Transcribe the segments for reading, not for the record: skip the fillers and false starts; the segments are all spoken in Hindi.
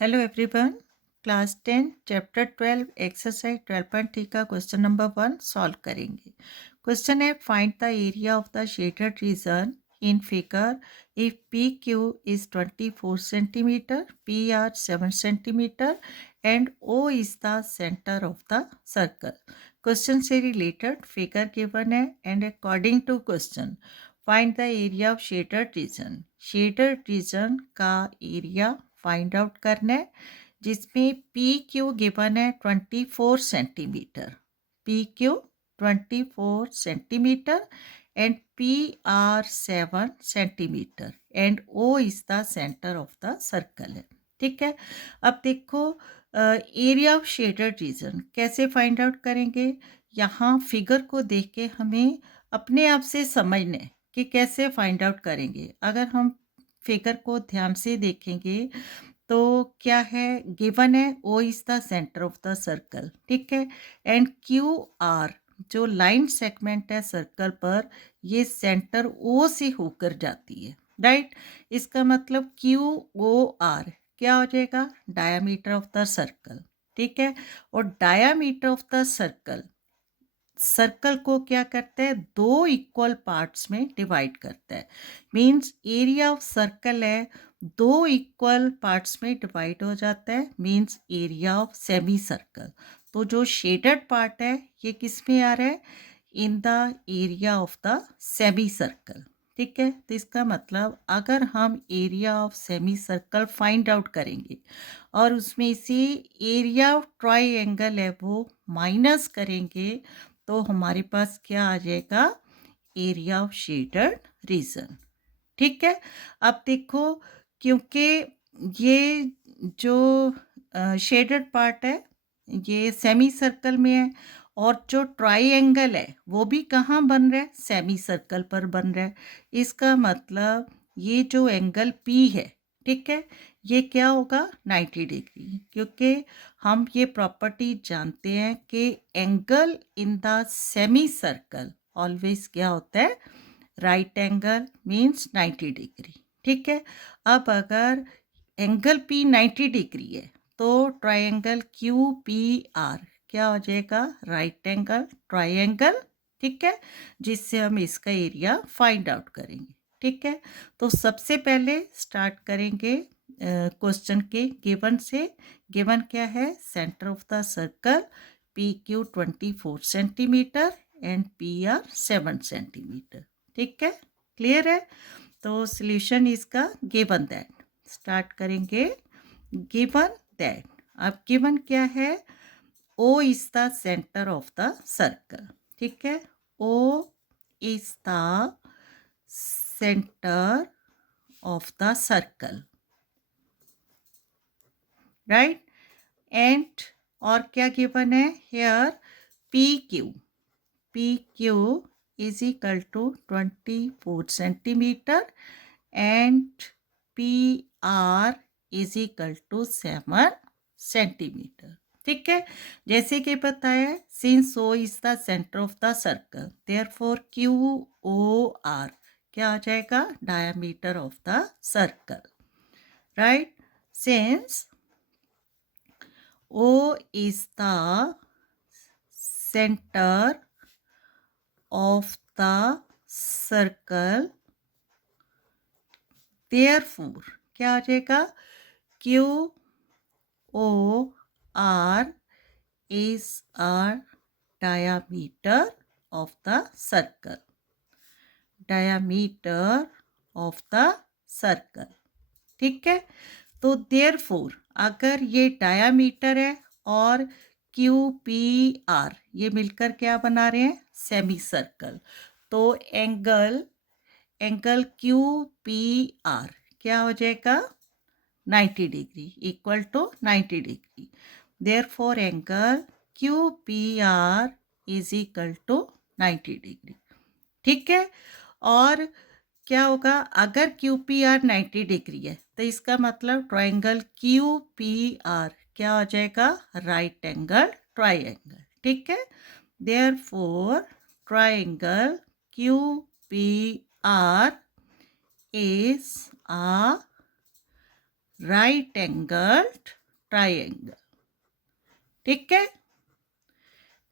Hello everyone. Class 10 chapter 12 exercise 12.3 का क्वेश्चन नंबर 1 सॉल्व करेंगे. क्वेश्चन है find the area of the shaded region in figure if P Q is 24 centimetre, P R 7 centimetre and O is the centre of the circle. Question से रिलेटेड फिगर गिवन है and according to question find the area of shaded region. Shaded region का एरिया फाइंड आउट करना है जिसमें पी क्यू गिवन है 24 centimetre, P Q 24 centimetre and P R 7 centimetre and O is the centre of the circle है. ठीक है, अब देखो एरिया ऑफ शेडेड रीजन कैसे फाइंड आउट करेंगे. यहाँ फिगर को देख के हमें अपने आप से समझना है कि कैसे फाइंड आउट करेंगे. अगर हम फिगर को ध्यान से देखेंगे तो क्या है, गिवन है O is the centre of the circle. ठीक है, एंड क्यू आर जो लाइन सेगमेंट है सर्कल पर, ये सेंटर ओ से होकर जाती है. राइट, इसका मतलब क्यू ओ आर क्या हो जाएगा, डायामीटर ऑफ द सर्कल. ठीक है, और diameter of the circle circle को क्या करता है, दो इक्वल पार्ट्स में डिवाइड करता है. मींस एरिया ऑफ सर्कल है दो इक्वल पार्ट्स में डिवाइड हो जाता है, means area of semi circle. तो जो शेडेड पार्ट है ये किस में आ रहा है, in the area of the semi circle. ठीक है, तो इसका मतलब अगर हम area of semi circle find out करेंगे और उसमें से एरिया ऑफ ट्राइंगल है वो माइनस करेंगे तो हमारे पास क्या आ जाएगा, एरिया ऑफ शेडेड रीजन. ठीक है, अब देखो क्योंकि ये जो शेडेड पार्ट है ये सेमी सर्कल में है और जो ट्राइंगल है वो भी कहाँ बन रहा है, सेमी सर्कल पर बन रहा है. इसका मतलब ये जो एंगल पी है, ठीक है, ये क्या होगा 90 डिग्री, क्योंकि हम ये प्रॉपर्टी जानते हैं कि angle in the semi circle always क्या होता है, राइट एंगल मीन्स 90 डिग्री. ठीक है, अब अगर एंगल पी 90 डिग्री है तो ट्राइंगल क्यू पी आर क्या हो जाएगा, राइट एंगल ट्राइंगल. ठीक है, जिससे हम इसका एरिया फाइंड आउट करेंगे. ठीक है, तो सबसे पहले स्टार्ट करेंगे क्वेश्चन के गिवन से. गिवन क्या है, centre of the circle P Q 24 centimetre and P R 7 centimetre. ठीक है, क्लियर है. तो सॉल्यूशन इसका गिवन दैट. स्टार्ट करेंगे गिवन दैट. अब गिवन क्या है, O is the centre of the circle. ठीक है, O is the centre of the circle. Right, and और क्या गिवन है here, P Q is equal to 24 centimeter and PR is equal to 7 centimeter. ठीक है, जैसे कि बताया since O is the center of the circle therefore QOR क्या आ जाएगा, diameter of the circle. Right, since O is the center of the circle therefore क्या आ जाएगा, Q O R is a diameter of the circle. Diameter of the circle. ठीक है, तो therefore अगर ये डायामीटर है और क्यू पी आर ये मिलकर क्या बना रहे हैं, सेमी सर्कल. तो एंगल क्यू पी आर क्या हो जाएगा, 90 degree equal to 90 degree. Therefore angle Q P R is equal to 90 degree. ठीक है, और क्या होगा, अगर क्यू पी आर 90 डिग्री है तो इसका मतलब ट्राइंगल क्यू पी आर क्या हो जाएगा, राइट एंगल ट्राइंगल. ठीक है, therefore triangle Q P are is a right angled triangle. ठीक है,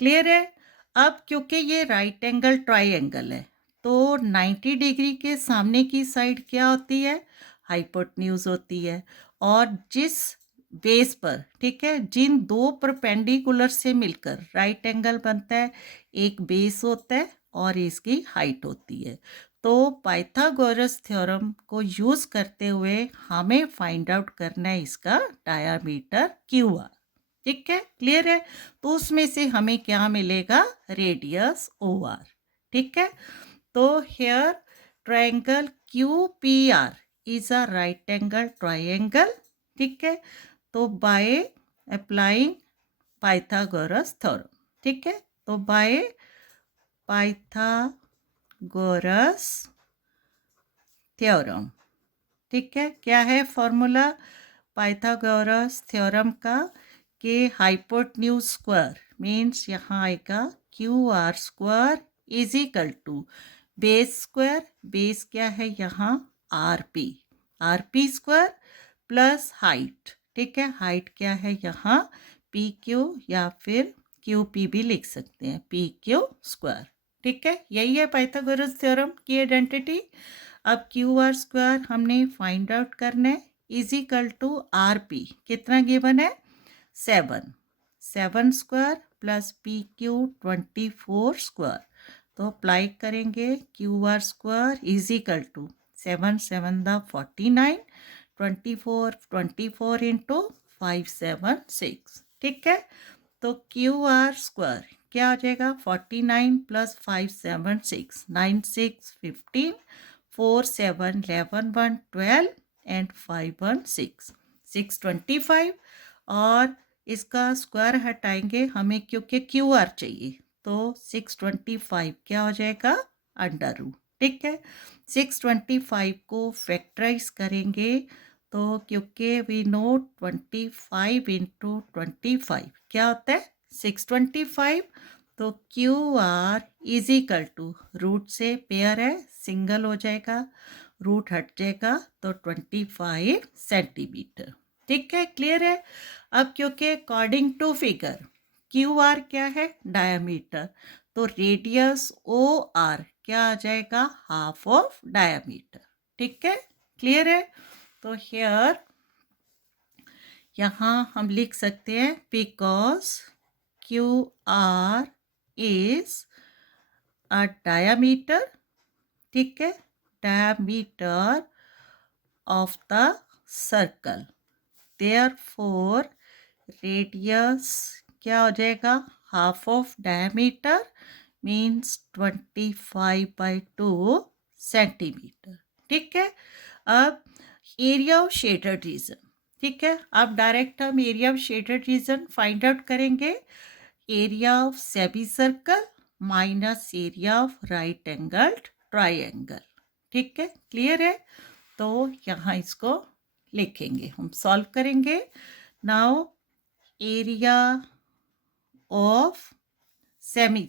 क्लियर है। अब क्योंकि ये राइट एंगल ट्राइंगल है तो 90 डिग्री के सामने की साइड क्या होती है, हाइपोटेन्यूज होती है। और जिस बेस पर, ठीक है, जिन दो परपेंडिकुलर से मिलकर राइट एंगल बनता है, एक बेस होता है और इसकी हाइट होती है। तो पाइथागोरस थ्योरम को यूज करते हुए हमें फाइंड आउट करना है इसका डायामीटर क्यू आर। ठीक है, क्लियर है। तो उसमें से हमें क्या मिलेगा, रेडियस ओ आर। ठीक है, तो here triangle Q P R is a right angle triangle. ठीक है, तो बाय अप्लाइंग पाइथागोरस थ्योरम। ठीक है, तो बाय पाइथागोरस थ्योरम। ठीक है, क्या है फॉर्मूला पाइथागोरस थ्योरम का, कि हाइपोटेन्यूज स्क्वायर मीन्स यहाँ आएगा Q R square is equal to base square, base क्या है यहाँ R P square plus height. ठीक है, हाइट क्या है यहाँ पी क्यू, या फिर क्यू पी भी लिख सकते हैं, पी क्यू स्क्वायर। ठीक है, यही है पाइथागोरस थ्योरम की आइडेंटिटी। अब क्यू आर स्क्वायर हमने फाइंड आउट करना है, is equal to R P कितना गिवन है 7 square plus P Q 24 square. तो अप्लाई करेंगे Q R square is equal to 7 दा 49, 24 इंटू 576। ठीक है, तो क्यू आर स्क्वायर क्या हो जाएगा 49 प्लस 576 9 6 15 4 7 11 1 12 एंड 5 1 6 625। और इसका स्क्वायर हटाएंगे हमें क्योंकि क्यू आर चाहिए, तो 625 क्या हो जाएगा अंडर रूट। ठीक है, 625 को फैक्टराइज करेंगे तो क्योंकि वी नो 25 इंटू 25 क्या होता है 625। तो Q R is equal to root से पेयर है सिंगल हो जाएगा, रूट हट जाएगा तो 25 सेंटीमीटर। ठीक है, क्लियर है। अब क्योंकि according to figure Q R क्या है डायामीटर, तो रेडियस ओ आर क्या आ जाएगा हाफ ऑफ डायामीटर। ठीक है, क्लियर है। तो हेयर यहाँ हम लिख सकते हैं because Q R is a diameter. ठीक है, diameter of the circle, therefore radius क्या हो जाएगा half of diameter means 25/2 centimetre. ठीक है, अब एरिया ऑफ शेडेड रीजन। ठीक है, अब डायरेक्ट हम area of shaded region find out करेंगे, area of semi circle minus area of right angled triangle. ठीक है, क्लियर है। तो यहाँ इसको लिखेंगे, हम सॉल्व करेंगे। Now area of semi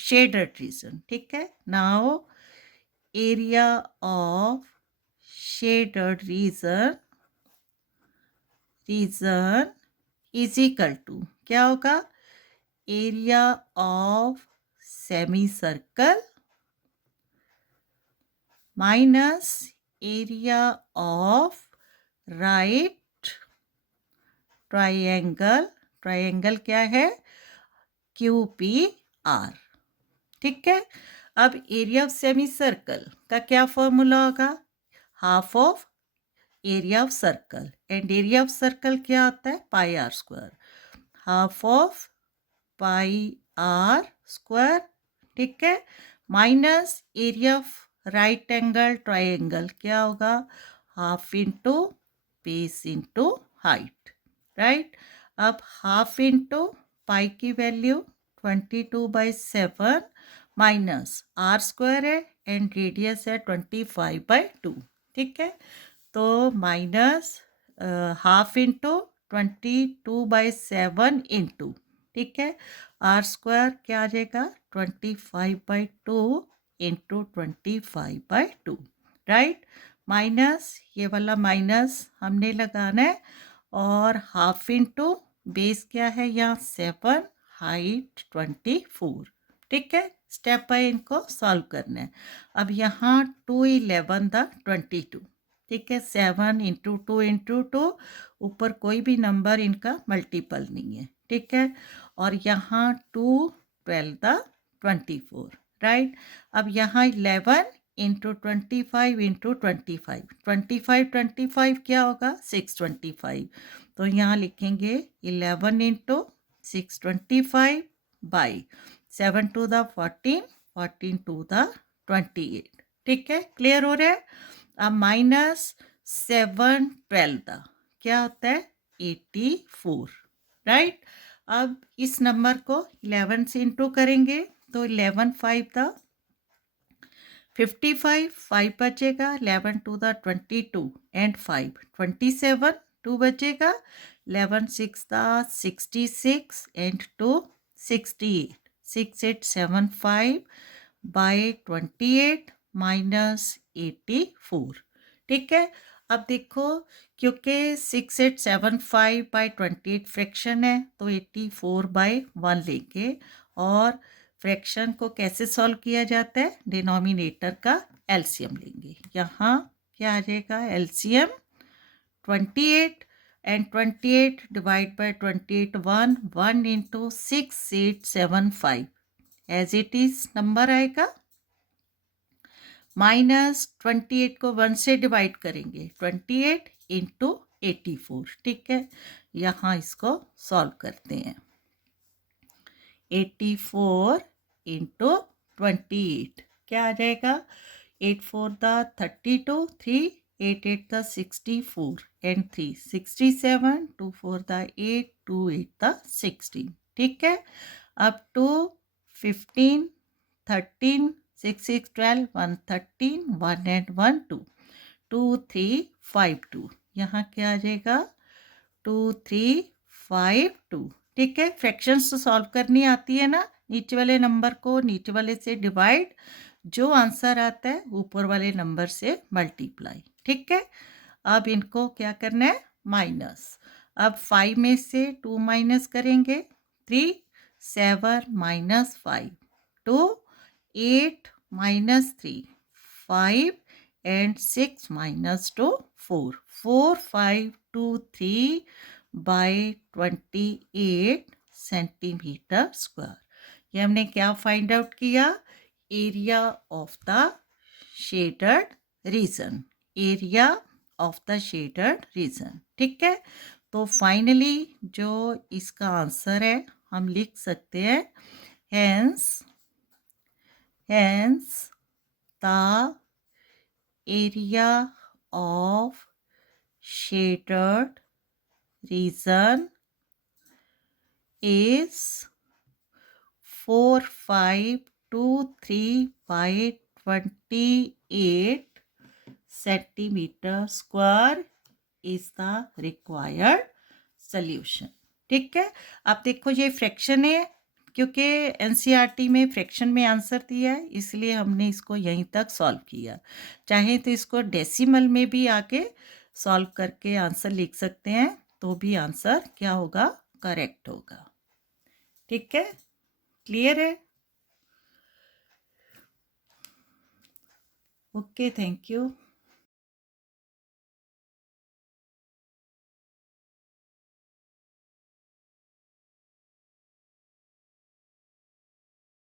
shaded region. ठीक है, now area of shaded region is equal to क्या होगा area of semi circle minus area of right triangle. Triangle क्या है क्यू पी आर। ठीक है, अब एरिया ऑफ सेमी सर्कल का क्या फॉर्मूला होगा half of area of circle, and area of circle क्या आता है pi R square, half of pi R square. ठीक है, minus area of right angle triangle क्या होगा half into base into height. Right, अब हाफ इंटू पाई की वैल्यू 22/7 माइनस आर स्क्वायर है एंड रेडियस है 25/2। ठीक है, तो माइनस हाफ इंटू 22/7 इंटू, ठीक है, आर स्क्वायर क्या आ जाएगा 25/2 इंटू 25/2। राइट, माइनस, ये वाला माइनस हमने लगाना है, और हाफ इंटू बेस क्या है यहाँ 7, हाइट 24। ठीक है, स्टेप बाय इनको सॉल्व करना है। अब यहाँ 2 11 द 22। ठीक है, 7 इंटू 2 इंटू 2, ऊपर कोई भी नंबर इनका मल्टीपल नहीं है। ठीक है, और यहाँ 2 12 द 24। राइट, अब यहाँ 11 इंटू 25 इंटू 25, 25 क्या होगा 625। तो यहाँ लिखेंगे 11 into 625 by 7 two the 14, 14 two the 28। ठीक है, क्लियर हो रहा है। अब माइनस 7 12 द क्या होता है 84। राइट, अब इस नंबर को 11 से इंटू करेंगे तो 11 5 द 55, 5 बचेगा, 11 टू द 22 एंड 5 27, 2 बचेगा, 11 6 द 66 एंड 2 68, 6875 बाई 28 माइनस 84। ठीक है, अब देखो क्योंकि 6875 बाई 28 फ्रैक्शन है तो 84 बाई 1 लेंगे, और फ्रैक्शन को कैसे सॉल्व किया जाता है, डिनोमिनेटर का एलसीएम लेंगे। यहाँ क्या आ जाएगा LCM 28 and 28 divide by 28 1 into 6875 as it is number आएगा, माइनस 28 को 1 से डिवाइड करेंगे 28 इंटू 84। ठीक है, यहाँ इसको सॉल्व करते हैं। 84 इंटू 28 क्या आ जाएगा, 8 4 the 32, 3 8 8 the 64 and 3 67, 2 4 the 8, 2 8 the 16। ठीक है, अब 2 15 13 6 6 12 1 13 1 एंड 1 2 2 3 5 2, यहाँ क्या आ जाएगा 2 3 5 2। ठीक है, फ्रैक्शंस तो सॉल्व करनी आती है ना, नीचे वाले नंबर को नीचे वाले से डिवाइड, जो आंसर आता है ऊपर वाले नंबर से मल्टीप्लाई। ठीक है, अब इनको क्या करना है माइनस। अब 5 में से 2 माइनस करेंगे 3 7 minus 5 2 8 minus 3 5 and 6 minus 2 4 4 5 2 3 by 28 centimetre square. ये हमने क्या फाइंड आउट किया, area of the shaded reason, area of the shaded region. ठीक है, तो फाइनली जो इसका आंसर है हम लिख सकते हैं, hence the area of shaded region is 4523 by 28 centimeter square is the required solution। ठीक है, अब देखो ये फ्रैक्शन है, क्योंकि एनसीईआरटी में फ्रैक्शन में आंसर दिया है इसलिए हमने इसको यहीं तक सॉल्व किया। चाहे तो इसको डेसिमल में भी आके सॉल्व करके आंसर लिख सकते हैं, तो भी आंसर क्या होगा करेक्ट होगा। ठीक है, क्लियर है। Okay, thank you.